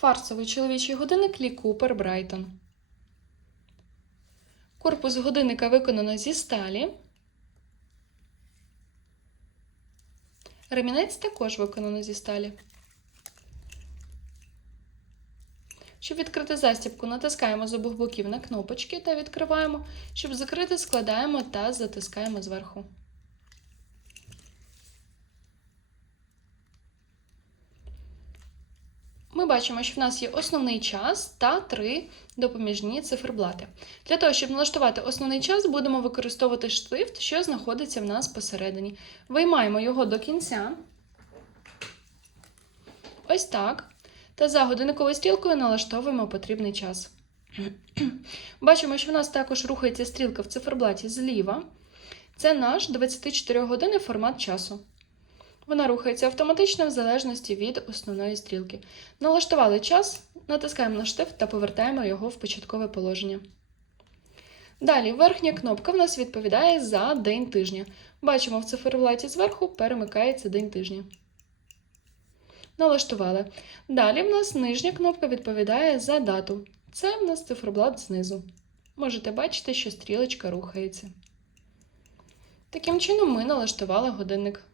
Кварцовий чоловічий годинник Лі Купер Брайтон. Корпус годинника виконано зі сталі. Ремінець також виконано зі сталі. Щоб відкрити застібку, натискаємо з обох боків на кнопочки та відкриваємо. Щоб закрити, складаємо та затискаємо зверху. Ми бачимо, що в нас є основний час та три допоміжні циферблати. Для того, щоб налаштувати основний час, будемо використовувати штифт, що знаходиться в нас посередині. Виймаємо його до кінця. Ось так. Та за годинниковою стрілкою налаштовуємо потрібний час. Бачимо, що в нас також рухається стрілка в циферблаті зліва. Це наш 24 години формат часу. Вона рухається автоматично в залежності від основної стрілки. Налаштували час, натискаємо на штифт та повертаємо його в початкове положення. Далі верхня кнопка в нас відповідає за день тижня. Бачимо в циферблаті зверху перемикається день тижня. Налаштували. Далі в нас нижня кнопка відповідає за дату. Це в нас циферблат знизу. Можете бачити, що стрілочка рухається. Таким чином ми налаштували годинник.